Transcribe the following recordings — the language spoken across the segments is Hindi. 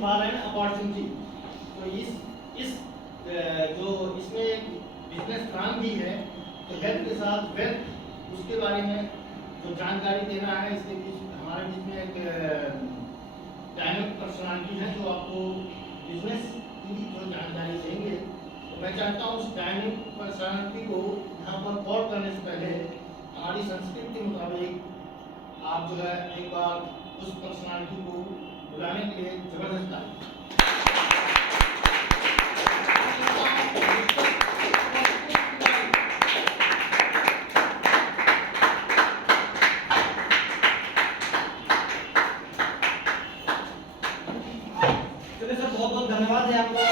For an opportunity. तो इस जो इसमें बिजनेस प्लान भी है, तो हेल्थ के साथ वेल्थ, उसके बारे में जो जानकारी देना है, इसके बीच हमारे बीच में एक डायनामिक पर्सनालिटी है जो आपको बिजनेस की जो जानकारी देंगे। तो मैं चाहता हूँ उस डायनामिक पर्सनालिटी को यहाँ पर कॉल करने से पहले हमारी संस्कृति के मुताबिक आप जो है एक बार उस पर्सनालिटी को बुलाने के लिए जबरदस्त आए। बहुत बहुत धन्यवाद है आपका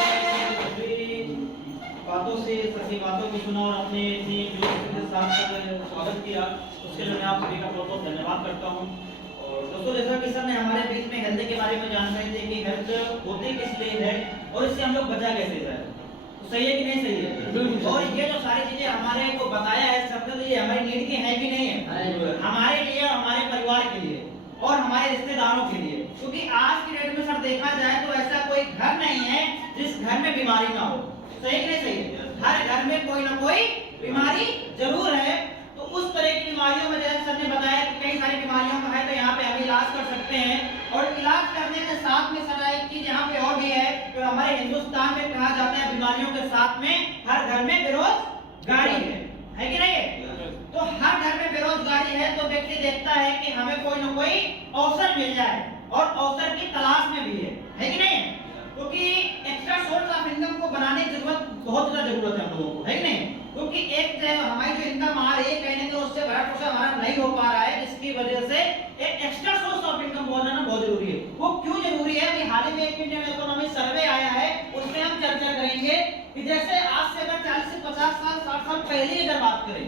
बातों से सभी बातों को सुना और अपने इतनी जोश के साथ स्वागत किया, उसके लिए मैं आप सभी का बहुत बहुत धन्यवाद करता हूं। और दोस्तों, जैसा कि सर ने हमारे बीच में हेल्थ के बारे में जानकारी दी कि हेल्थ होती किस लिए है और इससे हम लोग बचा कैसे जाए, तो सही है कि नहीं सही है? और ये जो सारी चीजें हमारे को बताया है सर ने, तो ये हमारी नीड की है कि नहीं है? हमारे लिए, हमारे परिवार के लिए और हमारे रिश्तेदारों के लिए, क्योंकि आज की डेट में सर देखा जाए तो ऐसा कोई घर नहीं है जिस घर में बीमारी ना हो। सही कि नहीं सही है? हर घर में कोई ना कोई बीमारी जरूर है। तो उस तरह की बीमारियों में जैसे सर ने बताया कि कई सारी बीमारियों का है, तो यहाँ पे हम इलाज कर सकते हैं। और इलाज करने के साथ में सर एक चीज यहाँ पे और भी है, तो हमारे हिंदुस्तान में कहा जाता है बीमारियों के साथ में हर घर में बेरोजगारी है कि नहीं है? तो हर घर में बेरोजगारी है तो व्यक्ति देखता है कि हमें कोई ना कोई अवसर मिल जाए, और अवसर की तलाश में भी है कि नहीं? क्योंकि एक्स्ट्रा सोर्स ऑफ इनकम को बनाने की जरूरत, बहुत ज्यादा जरूरत है हम लोगों को, है कि नहीं? क्योंकि एक हमारी जो इनकम आ रही है कहीं ना कहीं उससे भरण पोषण हमारा नहीं हो पा रहा है, जिसकी वजह से एक एक्स्ट्रा सोर्स ऑफ इनकम बनाना बहुत जरूरी है। वो क्यों जरूरी है? अभी हाल ही में एक इंडियन इकोनॉमी सर्वे आया है, उसमें हम चर्चा करेंगे कि जैसे आज से अगर 40 से 50 साल 60 साल पहले अगर बात करें,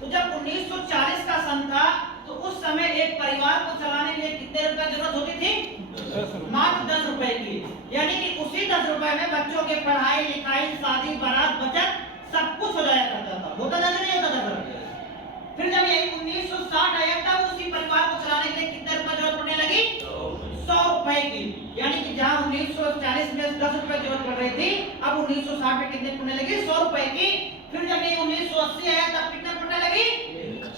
तो जब 1940 का सन था, तो उस समय एक परिवार को चलाने के लिए कितने रुपए जरूरत होती थी? मात्र 10 रुपए की। यानी कि उसी 10 रुपए में बच्चों की पढ़ाई लिखाई, शादी बारात, बचत सब कुछ हो जाया करता था। होता था नहीं होता था? फिर जब यही 1960 आया तब उसी परिवार को चलाने के लिए कितने रुपए जरूरत पड़ने लगी? 100 रुपए की। यानी कि जहां 1940 में 10 रुपए जरूरत पड़ रही थी, अब 1960 में कितने पड़ने लगी? 100 रुपए की। फिर जब ये 1980 आया तब कितने पड़ने लगी?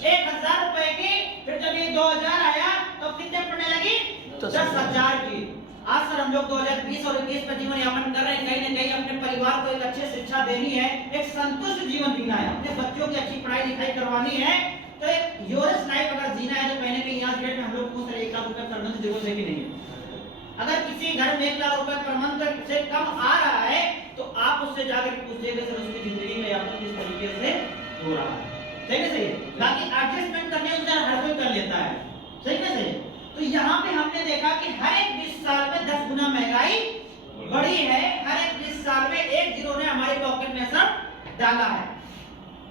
1000 रुपए की। फिर जब ये 2000 आया तो कितने पड़ने लगी? 10,000 की। आज सर हम लोग 2020 और 21 में जीवन यापन कर रहे हैं, कहीं ना कहीं अपने परिवार को एक अच्छी शिक्षा देनी है, एक संतुष्ट जीवन जीना है, अपने बच्चों की अच्छी पढ़ाई लिखाई करवानी है, तो एक यूनिक लाइफ अगर जीना है तो कहीं ना कहीं आज डेट में हम लोग को 1 लाख रुपए पर मंथ जरूरत है कि नहीं? अगर किसी घर में 1 लाख रुपए पर मंथ से कम आ रहा है तो आप उससे जाकर पूछिएगा सर उसकी जिंदगी में यापन किस तरीके से हो रहा है। सही है? सही है? बाकी एडजस्टमेंट करने को हर कोई कर लेता है। सही है? सही है? तो यहाँ पे हमने देखा कि हर एक 20 साल में 10 गुना महंगाई बढ़ी है। हर एक 20 साल में एक जीरो ने हमारे पॉकेट में सब डाला है।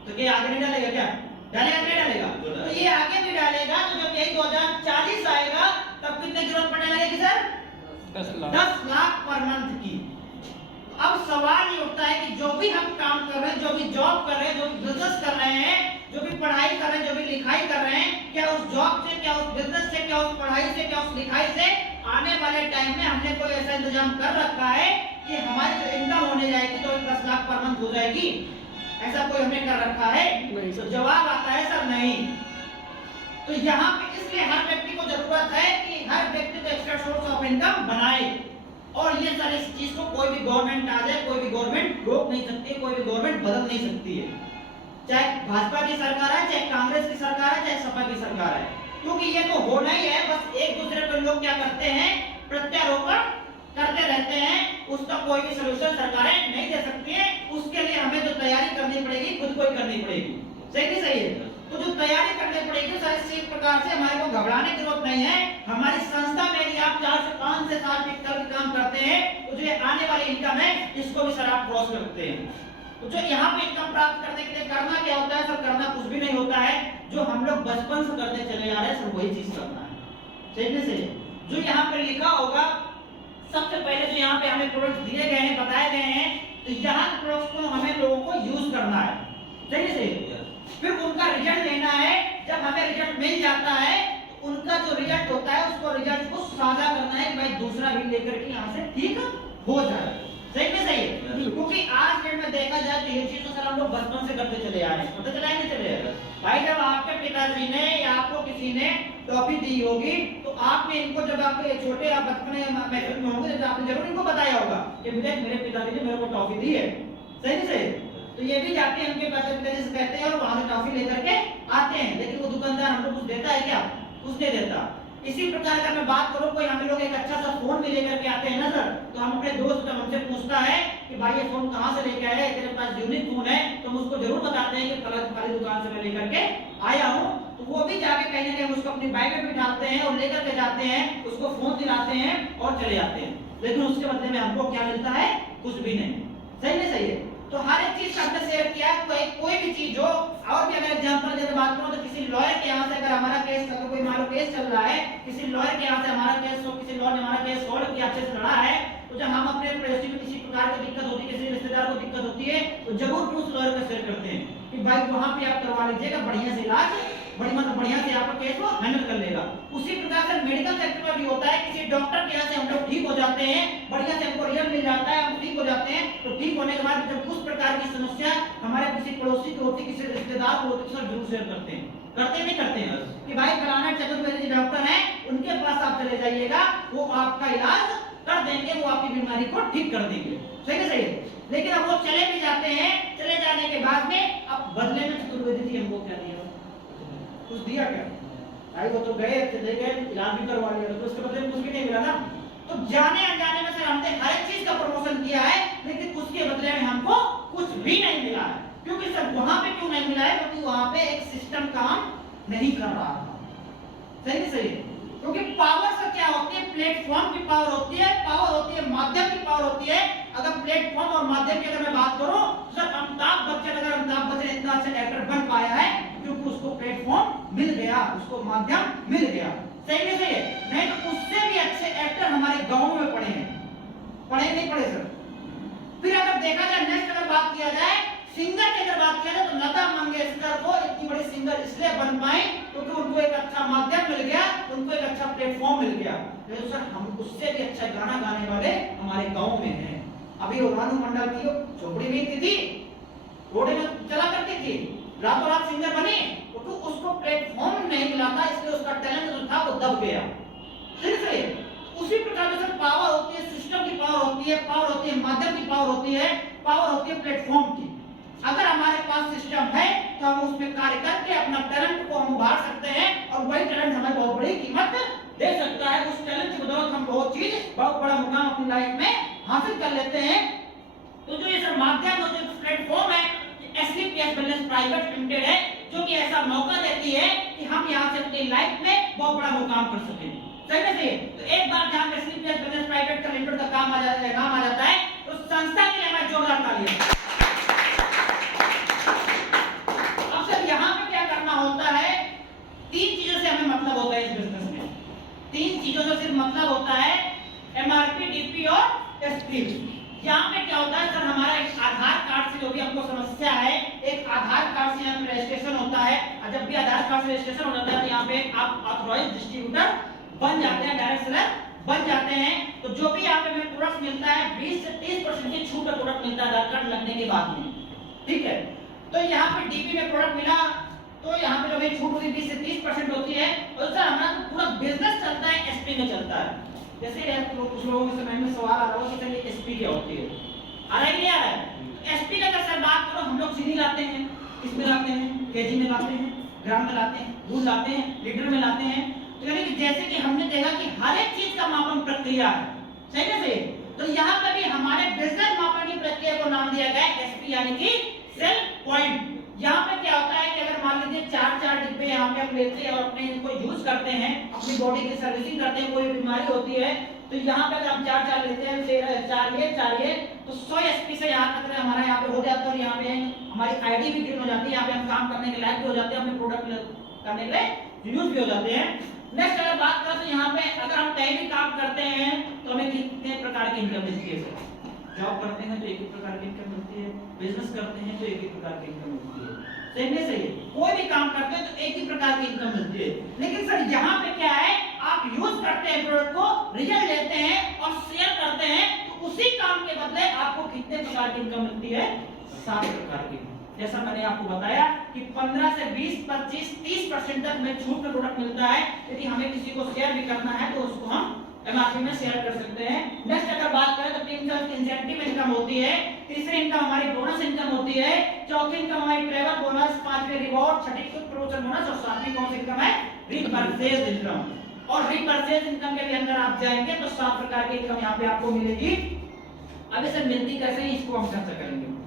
तो क्या आगे नहीं डालेगा? क्या डालेगा? नहीं डालेगा? तो ये आगे भी डालेगा। तो जब यही 2040 आएगा तब कितने जरूरत पड़ने लगेगी सर? 10 लाख पर मंथ की। अब सवाल ये उठता है कि जो भी हम काम कर रहे हैं, जो भी जॉब कर रहे हैं, जो बिजनेस कर रहे हैं, जो भी पढ़ाई कर रहे हैं, जो भी लिखाई कर रहे हैं, क्या उस जॉब से, क्या उस बिजनेस से, क्या उस पढ़ाई से, क्या उस लिखाई से आने वाले टाइम में हमने कोई ऐसा इंतजाम कर रखा है कि हमारी जो इनकम होने जाएगी तो 10 लाख पर मंथ हो जाएगी? ऐसा कोई हमने कर रखा है? तो जवाब आता है सर नहीं। तो यहाँ पे इसलिए हर व्यक्ति को जरूरत है कि हर व्यक्ति को एक्स्ट्रा सोर्स ऑफ इनकम बनाए। और ये सारी चीज को कोई भी गवर्नमेंट आ जाए, कोई भी गवर्नमेंट रोक नहीं सकती, कोई भी गवर्नमेंट बदल नहीं सकती है। चाहे भाजपा की सरकार है, चाहे कांग्रेस की सरकार है, चाहे सपा की सरकार है, क्योंकि ये तो होना ही है। बस एक दूसरे पर लोग क्या करते हैं? प्रत्यारोपण करते रहते हैं। उसका कोई भी सलूशन सरकारें नहीं दे सकती है। उसके लिए हमें जो तैयारी करनी पड़ेगी खुद को ही करनी पड़ेगी। सही नहीं सही है? तो जो तैयारी करनी पड़ेगी इसी प्रकार से हमारे को घबराने की जरूरत नहीं है। हमारी संस्था में यदि आप 4 से 5 से 7 काम करते हैं तो जो आने वाली इनकम है इसको भी सर आप क्रॉस करते हैं। तो जो यहाँ पे इनकम प्राप्त करने के लिए करना क्या होता है सर? करना कुछ भी नहीं होता है। जो हम लोग बचपन से करते चले आ रहे हैं सर वही चीज करना है। सही नहीं सही? जो यहाँ पे लिखा होगा सबसे पहले जो यहाँ पे हमें प्रोडक्ट दिए गए हैं, बताए गए हैं, तो यहाँ के प्रोडक्ट्स को हमें लोगों को यूज करना है। सही नहीं सही? फिर उनका रिजल्ट लेना है। जब हमें रिजल्ट मिल जाता है उनका जो रिजल्ट होता है उसको रिजल्ट को साझा करना है, भाई दूसरा भी लेकर के यहाँ से ठीक हो जाए। सही में सही है, क्योंकि आज डेट में देखा जाए तो ये चीज तो सर हम लोग बचपन से करते चले आ रहे हैं, पता चला है नहीं चले भाई। जब आपके पिताजी ने या आपको किसी ने टॉफी दी होगी तो आपने इनको, जब आपके छोटे आप बचपन में होंगे तो आपने जरूर इनको बताया होगा कि मेरे पिताजी ने मेरे को टॉफी दी है। सही नहीं सही? तो ये भी जाके उनके पिताजी से कहते हैं और वहां से टॉफी लेकर के आते हैं, लेकिन वो दुकानदार हमको कुछ देता है क्या? कुछ नहीं देता। इसी प्रकार का मैं बात करूं, कोई हम लोग एक अच्छा सा फोन भी लेकर के आते हैं ना सर, तो हम अपने दोस्त जब हमसे पूछता है कि भाई ये फोन कहां से लेके आए, तेरे पास यूनिक फोन है, तो हम उसको जरूर बताते हैं कि फलानी दुकान से मैं लेकर के आया हूं। तो वो भी जाके कहीं ना कहीं उसको अपनी बाइक में बिठाते हैं और लेकर के जाते हैं, उसको फोन दिलाते हैं और चले जाते हैं, लेकिन उसके बदले में हमको क्या मिलता है? कुछ भी नहीं। सही नहीं सही है? तो हर एक चीज हमने शेयर किया, कोई भी चीज हो। और भी अगर एग्जांपल देकर बात करूं तो किसी लॉयर के यहाँ से अगर हमारा केस, अगर कोई मान लो केस चल रहा है, किसी लॉयर के यहाँ से हमारा केस हो, किसी लॉयर ने हमारा केस सॉल्व किया, अच्छे से लड़ा है, तो जब हम अपने प्रेस्टी में किसी प्रकार की दिक्कत होती है, किसी रिश्तेदार को दिक्कत होती है, तो जरूर उस लॉयर को शेयर करते हैं कि भाई वहां पे आप करवा लीजिएगा, बढ़िया से इलाज, बढ़िया से आपका केस को हैंडल कर लेगा। उसी प्रकार से मेडिकल सेक्टर में भी होता है, किसी डॉक्टर के यहाँ से हम लोग ठीक हो जाते हैं, बढ़िया से हमको रिजल्ट मिल जाता है, हम ठीक हो जाते हैं, तो ठीक होने के बाद जब उस प्रकार की समस्या हमारे किसी पड़ोसी की होती, किसी रिश्तेदार को होती, तो जरूर शेयर करते हैं। करते नहीं करते हैं कि भाई फलाना चतुर्वेदी डॉक्टर है, उनके पास आप चले जाइएगा, वो आपका इलाज कर देंगे, वो आपकी बीमारी को ठीक कर देंगे। सही है सही? लेकिन अब वो चले भी जाते हैं, चले जाने के बाद में अब बदले में चतुर्वेदी जी हमको क्या दिया? कुछ दिया क्या? भाई वो तो गए, चले गए, इलाज भी करवा लिया, तो उसके बदले में कुछ भी नहीं मिला ना। तो जाने अनजाने में सर हमने हर एक चीज का प्रमोशन किया है, लेकिन उसके बदले में हमको कुछ भी नहीं मिला है। क्योंकि सर वहां पे क्यों नहीं मिला है? क्योंकि वहां पे एक सिस्टम काम नहीं कर रहा था। सही नहीं सही? क्योंकि पावर से क्या होती है? प्लेटफॉर्म की पावर होती है, पावर होती है माध्यम की पावर होती है। अगर प्लेटफॉर्म और माध्यम की अगर मैं बात करूं, सर अमिताभ बच्चन इतना अच्छा एक्टर बन पाया है क्योंकि उसको प्लेटफॉर्म मिल गया, उसको माध्यम मिल गया। सही नहीं सही? नहीं तो उससे भी अच्छे एक्टर हमारे गांव में पड़े हैं, पढ़े नहीं पढ़े सर? फिर अगर देखा जाए नेक्स्ट अगर बात किया जाए सिंगर की, अगर बात किया जाए तो लता मंगेशकर को इतनी बड़ी सिंगर इसलिए बन पाई क्योंकि उनको एक अच्छा माध्यम मिल गया, उनको एक अच्छा प्लेटफॉर्म मिल गया। लेकिन सर हम उससे भी अच्छा गाना गाने वाले हमारे गांव में हैं। अभी रानू मंडल की झोपड़ी में थी, रोड में चला करती थी, रातों रात सिंगर बनी, तो उसको प्लेटफॉर्म नहीं मिला था, इसलिए उसका टैलेंट जो था वो दब गया। ठीक है? उसी प्रकार से पावर होती है, सिस्टम की पावर होती है, पावर होती है माध्यम की पावर होती है, पावर होती है प्लेटफॉर्म की। अगर हमारे पास सिस्टम है तो हम उसमें कार्य करके अपना टैलेंट को हम उभार सकते हैं और वही टैलेंट हमें बहुत बड़ी कीमत दे सकता है। उस टैलेंट की बदौलत हम बहुत चीज, बहुत बड़ा मुकाम अपनी लाइफ में हासिल कर लेते हैं। तो जो ये सब माध्यम, जो प्लेटफॉर्म है, एसलीपीएस वेलनेस प्राइवेट लिमिटेड है, जो कि ऐसा मौका देती है कि हम यहाँ से अपनी लाइफ में बहुत बड़ा मुकाम कर सकें। सही में सही? तो एक बार जहाँ एसलीपीएस वेलनेस प्राइवेट लिमिटेड का काम आ जाता है तो संस्था के लिए मैं जोरदार तालियां। अब सर यहाँ पे क्या करना होता है? तीन चीजों से हमें मतलब होता है इस बिजनेस में। तीन चीजों से सिर्फ मतलब होता है, एमआरपी, डीपी और एसपी। यहाँ पे क्या होता है सर? हमारा एक आधार कार्ड से जो भी हमको समस्या है, एक आधार कार्ड से यहाँ पे रजिस्ट्रेशन होता है, और जब भी आधार कार्ड से रजिस्ट्रेशन हो जाता है तो यहाँ पे आप ऑथराइज्ड डिस्ट्रीब्यूटर बन जाते हैं, डायरेक्ट सेलर बन जाते हैं। तो जो भी यहाँ पे हमें प्रोडक्ट मिलता है 20 से 30% की छूट का प्रोडक्ट मिलता है आधार कार्ड लगने के बाद में। ठीक है? तो यहाँ पे डीपी में प्रोडक्ट मिला तो यहाँ पे जो भी छूट होती है 20 से 30% होती है। और सर हमारा तो पूरा बिजनेस चलता है एसपी में चलता है। जैसे कुछ लोगों के समय में सवाल आ रहा होगा कि सर ये एसपी क्या होती है? आ रहा है कि नहीं आ रहा है? तो एसपी का अगर सर बात करो, हम लोग चीनी लाते हैं, किसमें लाते हैं? केजी में लाते हैं, ग्राम में लाते हैं, दूध लाते हैं, लीटर में लाते हैं। तो यानी कि जैसे कि हमने देखा कि हर एक चीज का मापन प्रक्रिया है। सही है सही? तो यहाँ पे भी हमारे बिजनेस मापन की प्रक्रिया को नाम दिया गया है एसपी, यानी कि सेल पॉइंट। यहाँ पे क्या होता है कि अगर मान लीजिए 4 डिब्बे यहाँ पे हम लेते हैं और अपने इनको यूज करते हैं, अपनी बॉडी की सर्विसिंग करते हैं, कोई बीमारी होती है तो यहाँ पे अगर हम 4 लेते हैं, 4 ये तो 100 एसपी से यहाँ तक हमारा यहाँ पे हो जाता है और यहाँ पे हमारी आईडी भी क्लीन हो जाती है, यहाँ पे हम काम करने के लायक भी हो जाते हैं, अपने प्रोडक्ट करने के लिए यूज भी हो जाते हैं। नेक्स्ट अगर बात करें तो यहाँ पे अगर हम कहीं भी काम करते हैं तो हमें कितने प्रकार की इनकम मिलती है सर? जॉब करते हैं तो एक ही प्रकार की इनकम मिलती है, बिजनेस करते हैं तो एक ही प्रकार की इनकम मिलती है। सही नहीं सही है? कोई भी काम करते हैं तो एक ही प्रकार की इनकम मिलती है, लेकिन सर यहाँ पे क्या है, आप यूज करते हैं प्रोडक्ट को, रिजल्ट लेते हैं और शेयर करते हैं, तो उसी काम के बदले आपको कितने प्रकार की इनकम मिलती है? 7 प्रकार की। जैसा मैंने आपको बताया कि 15 से 20, 25, 30% तक में छूट में प्रोडक्ट मिलता है। यदि हमें किसी को शेयर भी करना है तो उसको हम एमआरपी में शेयर कर सकते हैं। नेक्स्ट अगर बात करें तो 3 तरह की इंसेंटिव इनकम होती है, तीसरी इनकम हमारी बोनस इनकम होती है, चौथी इनकम हमारी ट्रैवल बोनस, पांचवी रिवॉर्ड, छठी क्विक प्रमोशन बोनस और सातवीं कौन सी इनकम है? Repurchase income. और रीपरचेज इनकम के भी अंदर आप जाएंगे तो 7 प्रकार की इनकम यहाँ पे आपको मिलेगी। अब इसे मिलती कैसे है इसको हम चर्चा करेंगे।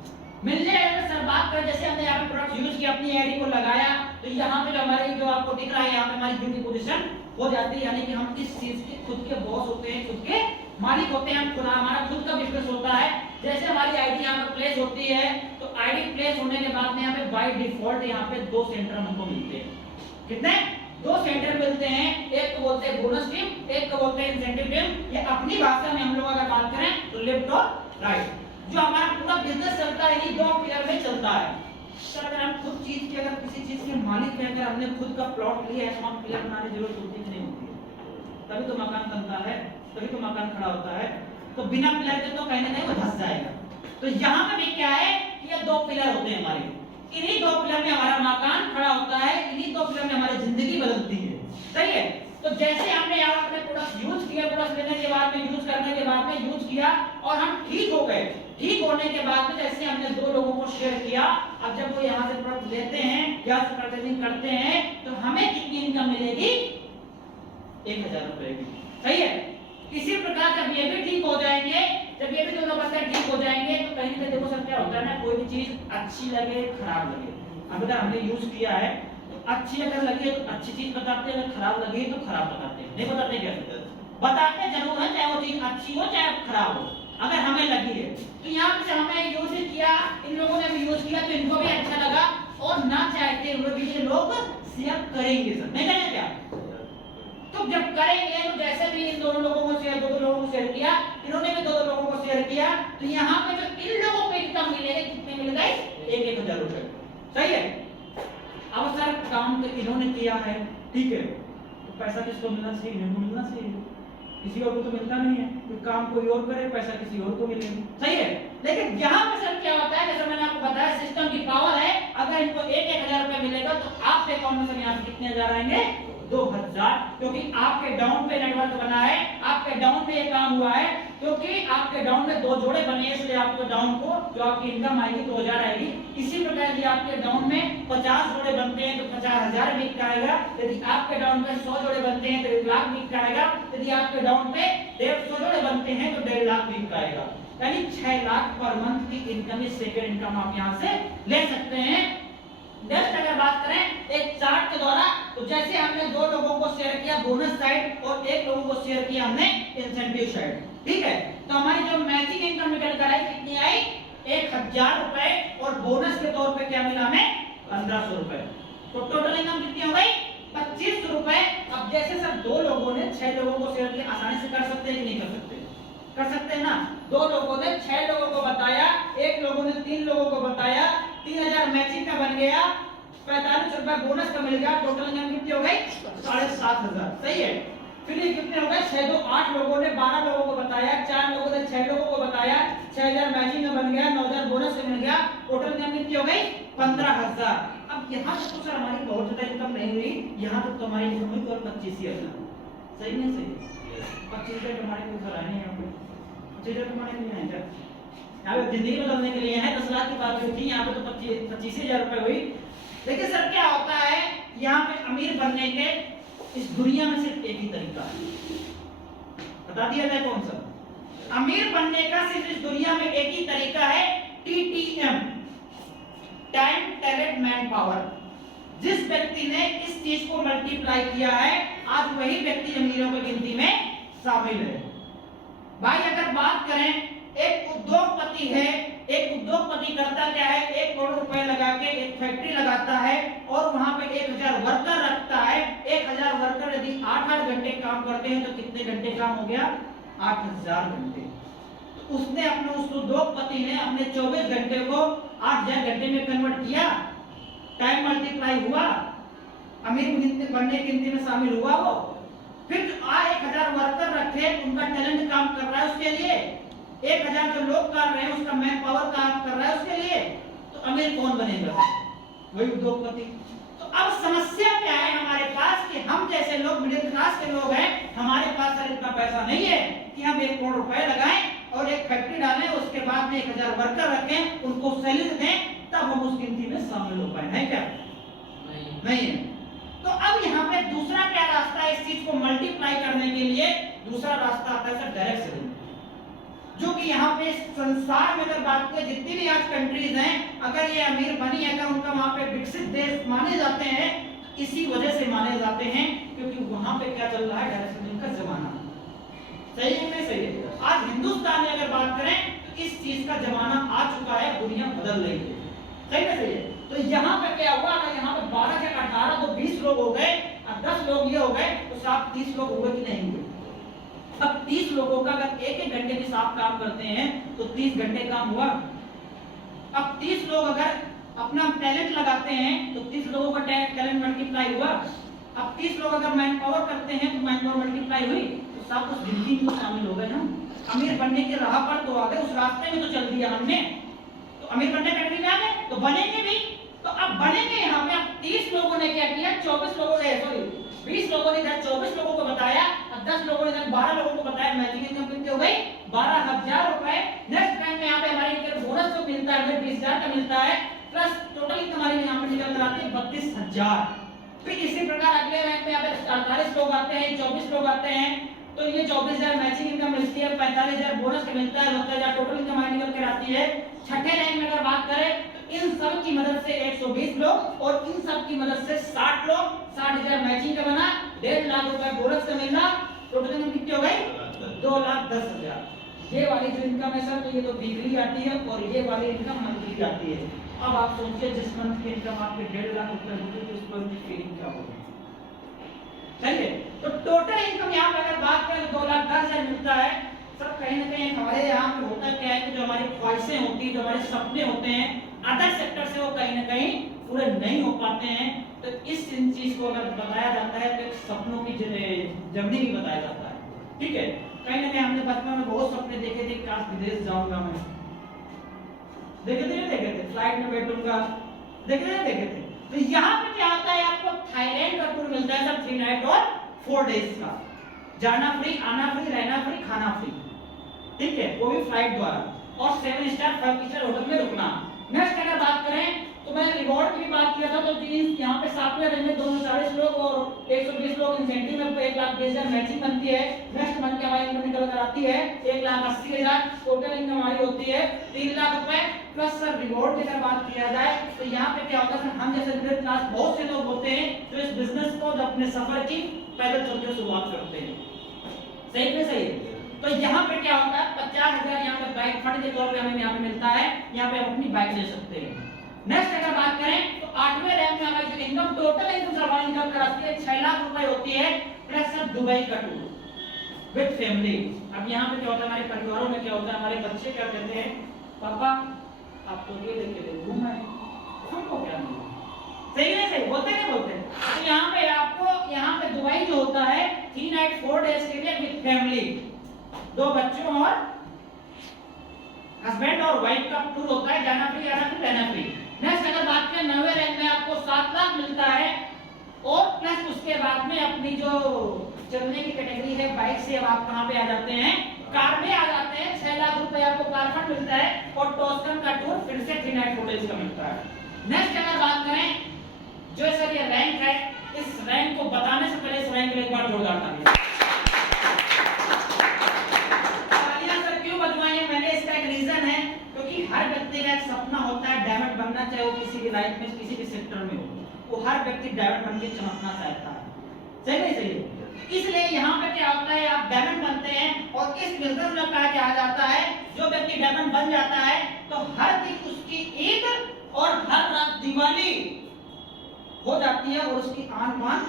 मिलने अगर सर बात करें, जैसे हमने यहाँ पे प्रोडक्ट यूज किया, अपनी आईडी को लगाया, तो यहाँ पे जो हमारी जो आपको दिख रहा है यहाँ पे हमारी ड्यूटी पोजीशन हो जाती है, यानी कि हम इस चीज के खुद के बॉस होते हैं, खुद के मालिक होते हैं, हम खुद हमारा खुद का बिजनेस होता है। जैसे हमारी आईडी यहाँ पे प्लेस होती है, तो आईडी प्लेस होने के बाद में यहाँ पे बाय डिफॉल्ट यहाँ पे 2 सेंटर हमको मिलते हैं। कितने? 2 सेंटर मिलते हैं। एक को बोलते हैं बोनस टीम, एक को बोलते हैं इंसेंटिव टीम। ये अपनी भाषा में हम लोग अगर बात करें तो लेफ्ट और राइट। जो हमारा पूरा बिजनेस चलता है ये 2 पिलर में चलता है। सर अगर हम खुद चीज के, अगर किसी चीज के मालिक हैं, अगर हमने खुद का प्लॉट लिया है तो हम पिलर बनाने की जरूरत होती नहीं होती है, तभी तो मकान बनता है, तभी तो मकान खड़ा होता है। तो बिना पिलर के तो कहीं ना कहीं वो धंस जाएगा। तो यहाँ पे भी क्या है, ये 2 पिलर होते हैं हमारे, इन्हीं 2 पिलर में हमारा मकान खड़ा होता है, इन्हीं 2 पिलर में हमारी जिंदगी बदलती है। सही है? तो जैसे हमने यहाँ अपने प्रोडक्ट यूज किया, प्रोडक्ट लेने के बाद में, यूज करने के बाद में यूज किया और हम ठीक हो गए, ठीक होने के बाद में जैसे हमने 2 लोगों को शेयर किया, अब जब वो यहाँ से प्रोडक्ट लेते हैं या परचेजिंग करते हैं तो हमें कितनी इनकम मिलेगी? 1000 रुपए की। सही है? इसी प्रकार जब ये भी ठीक हो जाएंगे, जब ये भी दोनों बच्चे ठीक हो जाएंगे तो कहीं ना देखो सर क्या होता है ना, कोई भी चीज अच्छी लगे खराब लगे, अब अगर हमने यूज किया है तो अच्छी अगर लगी है तो अच्छी चीज बताते हैं, अगर खराब लगी तो खराब बताते हैं। नहीं बताते क्या? बताते जरूर है, चाहे वो चीज अच्छी हो चाहे खराब हो, अगर हमें लगी है। तो यहाँ पे हमने यूज किया, इन लोगों ने भी यूज किया तो इनको भी अच्छा लगा और ना चाहते हुए भी ये लोग शेयर करेंगे। सर नहीं करेंगे क्या? तो जब करेंगे तो जैसे भी इन दोनों लोगों को शेयर, 2 लोगों को शेयर किया, इन्होंने भी 2 लोगों को शेयर किया, तो यहाँ पे जो इन लोगों को इनकम मिलेगी कितने मिल गए? 1000 रुपए। सही है? अब सर काम तो इन्होंने किया है, ठीक है, तो पैसा किसको मिलना चाहिए? इनको मिलना चाहिए, किसी और को तो मिलता नहीं है, क्योंकि काम कोई और करे पैसा किसी और को मिले। सही है? लेकिन यहाँ पे सर क्या होता है, जैसे मैंने आपको बताया सिस्टम की पावर है, अगर इनको 1000 रुपए मिलेगा तो आपके अकाउंट में सर यहाँ पे कितने हजार आएंगे? 2000, क्योंकि आपके डाउन पे नेटवर्क बना है, आपके डाउन पे ये काम हुआ है, क्योंकि आपके डाउन में 2 जोड़े बने हैं, इसलिए आपको डाउन को जो आपकी इनकम आएगी 2000 आएगी। इसी प्रकार यदि आपके डाउन में 50 जोड़े बनते हैं तो 50000 बिक का आएगा। यदि आपके डाउन में 100 जोड़े बनते हैं तो 1 लाख बिक का आएगा। यदि आपके डाउन पे 150 जोड़े बनते हैं तो 1.5 लाख बिक का आएगा। यानी 6 लाख पर मंथ की इनकम, इस सेकंड इनकम आप यहाँ से ले सकते हैं। नेक्स्ट अगर बात करें एक चार्ट के द्वारा, तो जैसे हमने 2 लोगों को शेयर किया बोनस साइड और 1 लोगों को शेयर किया हमने इंसेंटिव साइड, ठीक है, तो हमारी जो मैचिंग इनकम निकल कर आई कितनी आई? 1000 रुपए और बोनस के तौर पे क्या मिला हमें? 1500 रुपए। तो टोटल इनकम कितनी हो गई? 2500 रुपए। अब जैसे सर 2 लोगों ने 6 लोगों को शेयर किया, आसानी से कर सकते हैं कि नहीं कर सकते? कर सकते हैं ना। 2 लोगों ने 6 लोगों को बताया, 1 लोगों ने 3 लोगों को बताया, 3000 मैचिंग का बन गया, 45 रुपए बोनस का मिल गया, टोटल इनकम कितनी हो गई? 7500। सही है? फिर ये कितने हो गए? 6 2 8 लोगों ने 12 लोगों को बताया, 4 लोगों ने 6 लोगों को बताया, 6000 मैचिंग में बन गया, 9000 बोनस से मिल गया, टोटल इनकम कितनी हो गई? 15000। अब यहाँ तक तो सर हमारी बहुत ज्यादा इनकम नहीं हुई, यहाँ तक तो हमारी इनकम हुई केवल 25000। सही नहीं सही? 25000 हमारे को सर आए हैं यहाँ पे, 25000 हमारे नहीं आए क्या? यहाँ पे जिंदगी बदलने के लिए है, 10 लाख की बात हुई थी, यहाँ पे तो 25000 रुपए हुई। लेकिन सर क्या होता है, यहाँ पे अमीर बनने के इस दुनिया में सिर्फ एक ही तरीका है, बता दिया जाए कौन सा? अमीर बनने का सिर्फ इस दुनिया में एक ही तरीका है, TTM, time talent man power. जिस व्यक्ति ने इस चीज को मल्टीप्लाई किया है, आज वही व्यक्ति अमीरों की गिनती में शामिल है। भाई अगर बात करें, एक उद्योगपति है, एक उद्योगपति करता क्या है? 1 करोड़ रुपए लगा के एक फैक्ट्री लगाता है और वहां पे 1000 वर्कर रखता है। 1000 वर्कर यदि 8-8 घंटे काम करते हैं तो कितने घंटे काम हो गया? 8000 घंटे। तो उसने अपने, उस उद्योगपति ने अपने 24 घंटे को 8000 घंटे में कन्वर्ट किया। टाइम मल्टीप्लाई हुआ, अमीर बनने की गिनती में शामिल हुआ वो। फिर 1000 वर्कर रखे, उनका टैलेंट काम कर रहा है उसके लिए, 1000 जो लोग कर रहे हैं उसका मैन पावर काम कर रहा है उसके लिए, तो अमीर कौन बनेगा? वही उद्योगपति। तो अब समस्या क्या है हमारे पास कि हम जैसे लोग मिडिल क्लास के लोग हैं, हमारे पास सर इतना पैसा नहीं है कि हम 1 करोड़ रुपए लगाएं और एक फैक्ट्री डालें, उसके बाद में 1000 वर्कर रखें, उनको सैलरी दें, तब हम उस गिनती में शामिल हो पाए। है क्या? नहीं है। तो अब यहाँ पे दूसरा क्या रास्ता है इस चीज को मल्टीप्लाई करने के लिए? दूसरा रास्ता आता है सर डायरेक्ट सेलिंग, जो कि यहाँ पे संसार में अगर बात करें जितनी भी आज कंट्रीज हैं, अगर ये अमीर बनी, अगर उनका वहां पे विकसित देश माने जाते हैं, इसी वजह से माने जाते हैं क्योंकि वहां पे क्या चल रहा है? डायरेक्ट सेलिंग का जमाना। सही है नहीं सही है? आज हिंदुस्तान में अगर बात करें तो इस चीज का जमाना आ चुका है, दुनिया बदल रही है। सही है सही है? तो यहाँ पे क्या हुआ? अगर यहाँ पे 12 के 18 तो 20 लोग हो गए, अब 10 लोग ये हो गए, तो साथ 30 लोग हुए कि नहीं हुए? अब 30 लोगों का अगर 1-1 घंटे भी साफ काम करते हैं तो 30 घंटे काम हुआ। अब 30 लोग अगर अपना टैलेंट लगाते हैं तो 30 लोगों का टैलेंट मल्टीप्लाई हुआ। अब 30 लोग अगर मैन पावर करते हैं तो मैन पावर मल्टीप्लाई हुई, तो सब उस गिनती में शामिल हो गए ना। अमीर बनने की राह पर तो आ गए, उस रास्ते में तो चल दिया हमने, तो अमीर बनने फैक्ट्री में आ गए, तो बनेंगे भी। तो अब बनेंगे यहाँ पे। अब 30 लोगों ने क्या किया? 24 लोगों ने, सॉरी 20 लोगों ने इधर 24 लोगों को बताया, और 10 लोगों ने इधर 12 लोगों को बताया। मैचिंग इनकम कितनी हो गई? 12,000 रुपए। नेक्स्ट टाइम में यहाँ पे हमारी इनकम बोनस जो मिलता है हमें 20,000 का मिलता है, प्लस टोटल इनकम हमारी यहाँ पे निकल कर आती है 32,000। फिर इसी प्रकार अगले रैंक में यहाँ पे 48 लोग आते हैं, 24 लोग आते हैं, तो ये 24,000 मैचिंग इनकम मिलती है, 45,000 बोनस का मिलता है, 72,000 टोटल इनकम हमारी निकल कर आती है। छठे रैंक में अगर बात करें तो इन सब की मदद से 120 लोग और इन सब की मदद से 60 लोग, 60,000 मैचिंग का बना, 1.5 लाख रुपए बोनस का मिला, टोटल इनकम कितनी हो गई? 2,10,000। ये वाली जो इनकम है सर, तो ये तो वीकली आती है और ये वाली इनकम मंथली आती है। अब आप सोचिए जिस मंथ की इनकम आपके 1.5 लाख रुपए होगी तो उस मंथ की फीलिंग क्या होगी? सही है? तो टोटल इनकम यहाँ पे अगर बात करें तो 2,10,000 मिलता है। सर कहीं ना कहीं हमारे यहाँ पे होता क्या है कि जो हमारी ख्वाहिशें होती है, जो हमारे सपने होते हैं अदर सेक्टर से, वो कहीं ना कहीं पूरे नहीं हो पाते हैं। तो इस चीज को अगर बताया जाता है तो सपनों की जर्नी भी बताया जाता है। ठीक है? कहीं ना कहीं हमने बचपन में बहुत सपने देखे थे, काश विदेश जाऊंगा मैं, देखे थे? देखे थे? फ्लाइट में बैठूंगा, देखे थे? तो यहाँ पे क्या होता है? आपको थाईलैंड का टूर मिलता है सर 3 नाइट और 4 डेज का, जाना फ्री, आना फ्री, रहना फ्री, खाना फ्री। ठीक है? वो भी फ्लाइट द्वारा, और 7 स्टार 5 स्टार होटल में रुकना। नेक्स्ट अगर बात करें तो मैं रिवॉर्ड की भी बात किया था, तो यहाँ पे 7वें रैंक में 240 लोग और 120 लोग इंसेंटिव में 1,20,000 मैचिंग बनती है। नेक्स्ट मंथ की हमारी इनकम निकल कर आती है 1,80,000, टोटल इनकम हमारी होती है 3 लाख रुपए। प्लस सर रिवॉर्ड की अगर बात किया जाए तो यहाँ पे क्या होता है? हम जैसे मिडिल क्लास बहुत से लोग होते हैं जो इस बिजनेस को, जो अपने सफर की पैदल चल के शुरुआत करते हैं। सही में सही है? तो यहाँ पे क्या होता है? 50,000 यहाँ पे बाइक फंड के तौर पे हमें यहाँ पे मिलता है, यहाँ पे हम अपनी बाइक ले सकते हैं। नेक्स्ट अगर बात करें तो 8वें रैंक में हमारी जो इनकम, टोटल इनकम हमारी निकल कर आती है 6 लाख रुपए होती है, प्लस सर दुबई का टूर विद फैमिली। अब यहाँ पे क्या होता है? हमारे परिवारों में क्या होता है? हमारे बच्चे क्या कहते हैं? पापा आप तो ये लेके दे घूम आए, हमको क्या मिला? सही नहीं सही? बोलते नहीं बोलते? तो यहाँ पे आपको यहाँ पे दुबई जो होता है 3 नाइट 4 डेज के लिए विद फैमिली, 2 बच्चों और हस्बैंड और वाइफ का टूर होता है, जाना फ्री, आना फ्री, रहना फ्री। नेक्स्ट अगर बात करें 9वें रैंक में आपको 7 लाख मिलता है, और प्लस उसके बाद में अपनी जो चलने की कैटेगरी है बाइक से, अब आप कहाँ पे आ जाते हैं? कार में आ जाते हैं। 6 लाख रुपए आपको कार फंड मिलता है, और टॉस्कन का टूर फिर से 3 नाइट 4 डेज का मिलता है। नेक्स्ट अगर बात करें जो सर ये रैंक है, इस रैंक को बताने से पहले इस रैंक के लिए एक बार जोरदार तालियां। सर क्यों बजवाई है? मैंने इसका एक रीजन है, क्योंकि हर व्यक्ति का एक सपना होता है डायमंड बनना, चाहे वो किसी भी लाइफ में किसी भी सेक्टर में हो, वो हर व्यक्ति डायमंड बन के चमकना चाहता है। सही नहीं सही? इसलिए यहाँ पे क्या होता है? आप डायमंड बनते हैं, और इस बिजनेस में क्या आ जाता है? जो व्यक्ति डायमंड बन जाता है तो हर दिन उसकी ईद और हर रात दिवाली हो जाती है, और उसकी आन बान